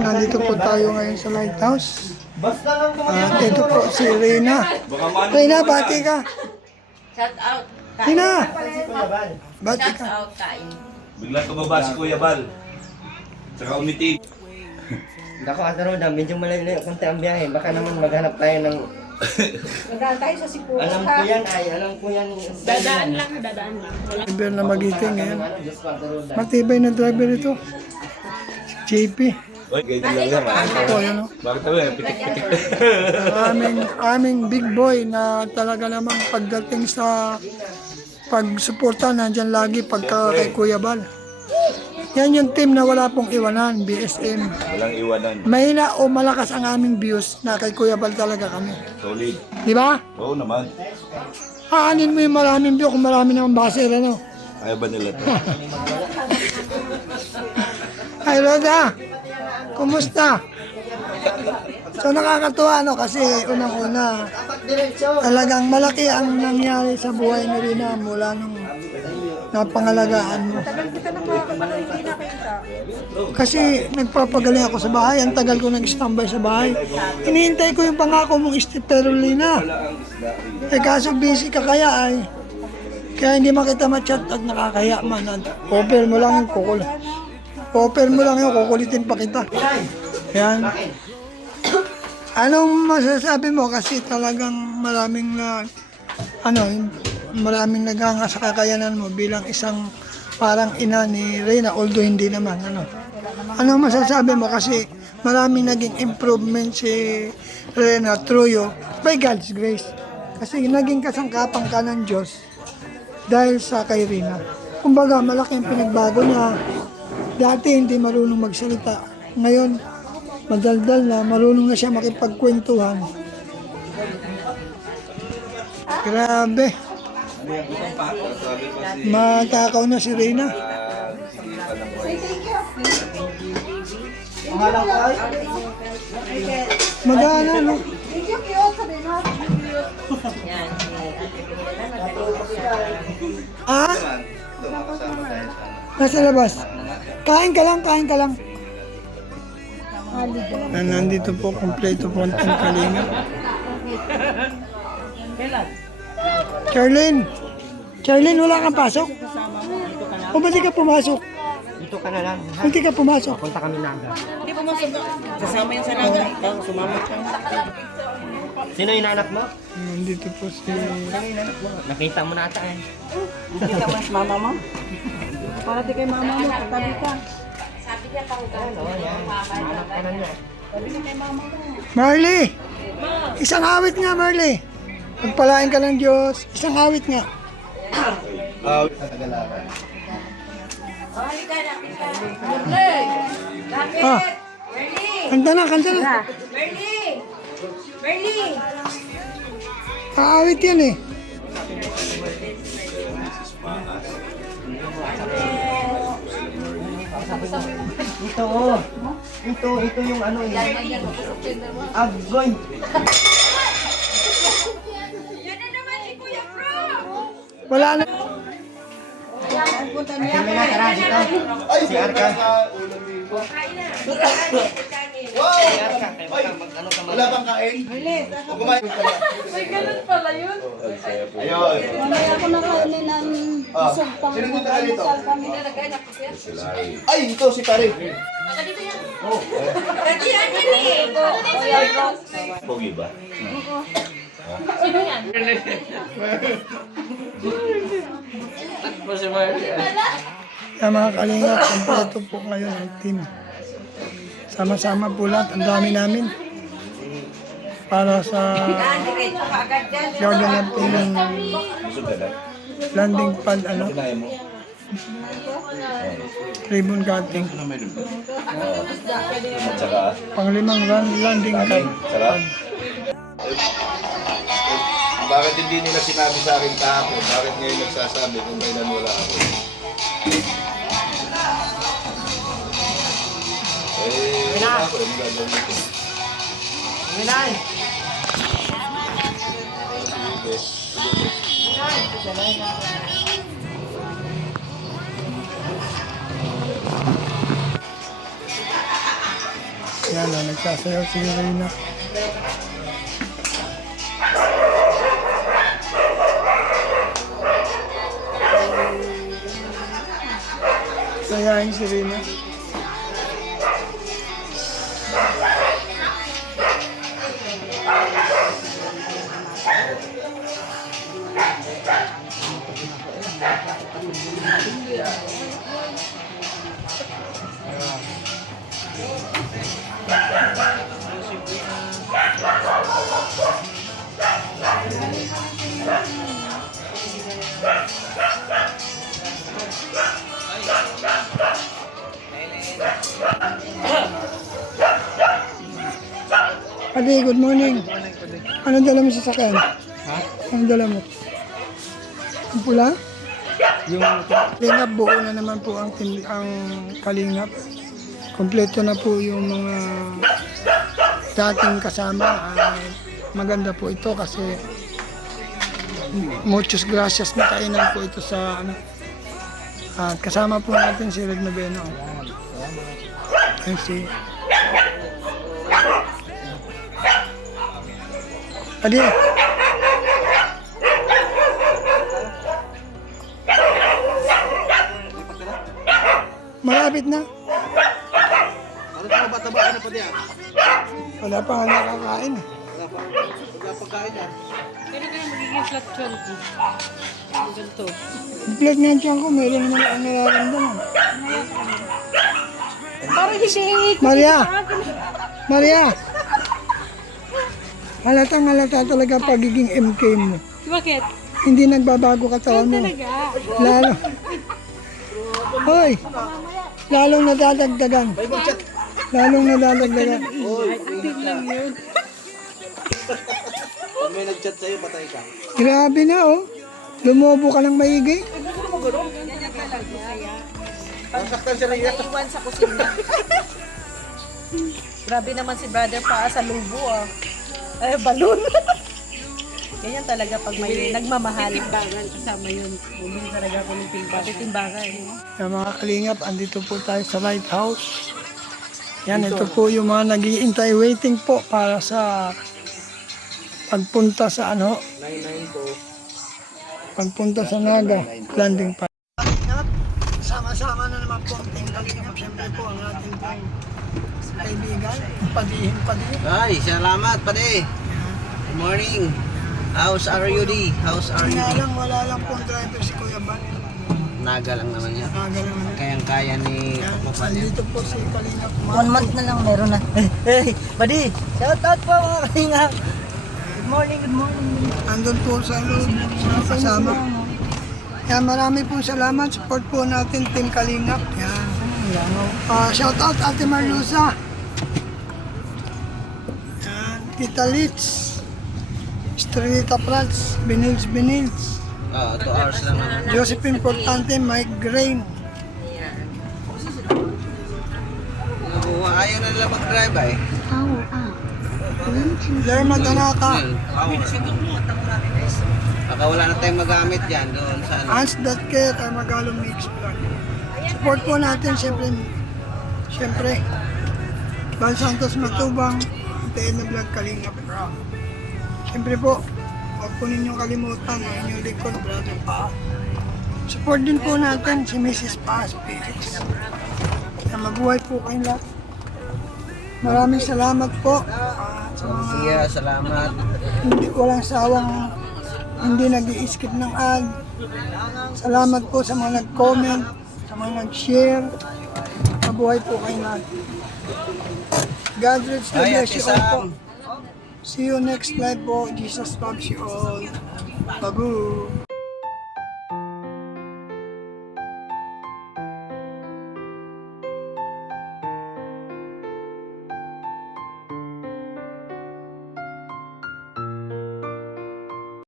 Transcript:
Nandito po tayo ngayon sa lighthouse. At ito po si Reyna. Reyna, bati ka. Shout out. Reyna, bati Shout ka. out kain. Bigla tumaba si Kuya Bal. Tsaka umiti. Dako at Roda, medyo malayo konti ang biyahe. Baka naman maghanap tayo ng... Magdaan tayo sa Sipuro. Alam ko yan. Dadaan lang. Wala. Driver na magiting ngayon. Diyos ko at Roda. Matibay na driver ito. Si JP. Oy, ganyan lang yan. Ito, yan o. Bakit tayo? Pitik-pitik. Aming big boy na talaga namang pagdating sa pagsuporta, nandyan lagi pagka kay Kuya Bal. Yan yung team na wala pong iwanan, BSM. Walang iwanan. Mahina o malakas ang aming views na kay Kuya Bal talaga kami. Solid. Di ba? Oo naman. Aanin mo yung maraming view kung marami naman baser, ano? Ayaw ba nila to? Ay, Roda, kumusta? So nakakatuwa, no? Kasi unang-una, talagang malaki ang nangyari sa buhay ni Rina mula nung napangalagaan mo. Kita na hindi nakita. Kasi nagpapagaling ako sa bahay, ang tagal ko nag-standby sa bahay. Hinihintay ko yung pangako mong Perolina. Eh kaso busy ka kaya ay. Kaya hindi makita ma-chat at nakakaya man. Offer mo lang yung Offer mo lang yung kukulitin pa kita. Yan. Anong masasabi mo? Kasi talagang maraming maraming naghanga sa kakayanan mo bilang isang parang ina ni Reyna, although hindi naman, Ano masasabi mo? Kasi maraming naging improvement si Reyna Truyo by God's grace. Kasi naging kasangkapan ka ng Diyos dahil sa kay Reyna. Kumbaga, malaki ang pinagbago niya. Dati hindi marunong magsalita. Ngayon, madaldal na, marunong na siya makipagkwentuhan. Grabe. Matakaw na si Reyna. Magana, no? Yan. Ah? Nasa labas. Kain ka lang. Nandito po, kompleto po ang team Kalinga. Charlene, wala kang pasok? O ba't di ka pumasok? Dito ka na lang. Ba't di ka pumasok? Punta kami na agad. Hindi po kasama yan sa naga. Ikaw, sumama ka. Sino yung anak mo? Nandito po si... Sino yung anak mo? Nakita mo na ata eh. Hindi ka mas mama mo? Para di kay mama mo, katabi ka. Oo, yan. Anak ka na niya. Marley! Isang awit nga, Marley. Pagpalain ka ng Diyos. Isang awit nga. Ah, kanta na. Bernie! Aawit yan eh. Ito yung ano eh. Agoy. Yan na naman si Kuya Bro! Wala na. Kami na, tara dito. Si Arka. Kain na. Wala bang kain? O kumain ka na. May ganun pala yun. Ayun. Mamaya ako nakainin ng busog pang Sino dito ka dito? Nagkainak ko siya. Ay, ito si pare. Dito yan. Katiyan yan eh. Pogi ba? Sino yan? Kaya mga Kalinga, kompleto po ngayon ang team. Sama-sama po lahat. Ang dami namin. Para sa Diretso ka agad dyan. gaganap po ng Busog ka na? landing pad, Kinain mo? ribbon cutting. At saka, Panglimang landing kanin. pad. Sarap. Bakit hindi nila sinabi sa akin kahapon? Bakit ngayon nagsasabi kung kailan wala ako? Wala ako. Ano gagawin ko? Minay! Ayan, nagsasayaw si Reyna. Sayahin si Reyna. Adi, good morning. Anong dala mo sa sakyan? Ha? Anong dala mo? Ang pula? Yung Kalingap, buo na naman po ang Kalingap. Kompleto na po yung mga dating kasama. Maganda po ito kasi muchos gracias na kainan po ito sa ano. At kasama po natin si Red Noveno. Ayun si Adi. Malapit na. Ano pa bata-bata na pa diyan? Wala pa nga nakakain. Wala pa. Wala pagkain yan. Kailan kaya magiging flat 12? Ganito. Blood nga tiyan ko, meron naman ang nararamdaman. Parang hindi. Maria! Maria! Halata talaga pagiging MK mo. Bakit? Hindi nagbabago katawan mo. Lalo. Hoy! Lalong nadadagdagan. Lalong nadadagdagan. Active lang yun. Pag may nag-chat sa'yo, patay ka. Grabe na oh. Lumobo ka ng maigi. Nasaktan siya rin yan. Iwan sa kusina. Grabe naman si brother pa sa lubo ah. Ay, balon. Ganyan talaga pag may nagmamahal. Timbangan kasama yun. Bumili talaga ako ng timbangan. Timbangan. Yung mga kalingap, andito po tayo sa lighthouse. Yan, ito po yung mga nag-iintay waiting po para sa pagpunta sa ano, 99 po. pagpunta sa Naga, landing pa. Sama-sama na naman po ang team kalingap. Siyempre po ang ating pong kaibigan, padihin. Ay, salamat pare. Good morning. How's RUD? How's RUD? Wala lang po ang driver si Kuya Ban. Naga lang naman yan. Naga lang naman. Kayang-kaya ni Papa Pan yan. Andito po si Kalingap. 1 month na lang meron na. Hey, buddy! Shout out po mga kalingap! Good morning. Andun po sa loob, sa kasama. Yan, marami pong salamat. Support po natin Team Kalingap. Yan. Shout out Ate Marlusa. Yan. Tita Litz. Estrelita Prats. Binils. 2 hours lang naman. Joseph Importante, Mike Grain. Ayaw na nila mag-drive eh. Lerma Tanaka. Baka wala na tayong magamit yan doon sa ano. Hans.care ay Magalong Mix Vlog. Support po natin siyempre Bal Santos Matubang, Ate na Vlog Kalingap. Siyempre po, huwag po ninyong kalimutan ang inyong likod, brother pa. Support din po natin si Mrs. Paz Felix. Na mabuhay po kayong lahat. Maraming salamat po sa mga Siya, salamat. walang sawang hindi nag-i-skip ng ad. Salamat po sa mga nag-comment, sa mga nag-share. Mabuhay po kayo lahat. God bless you, Ay, bless Ate you all po. Sam. See you next live po. Jesus loves you all. Babu.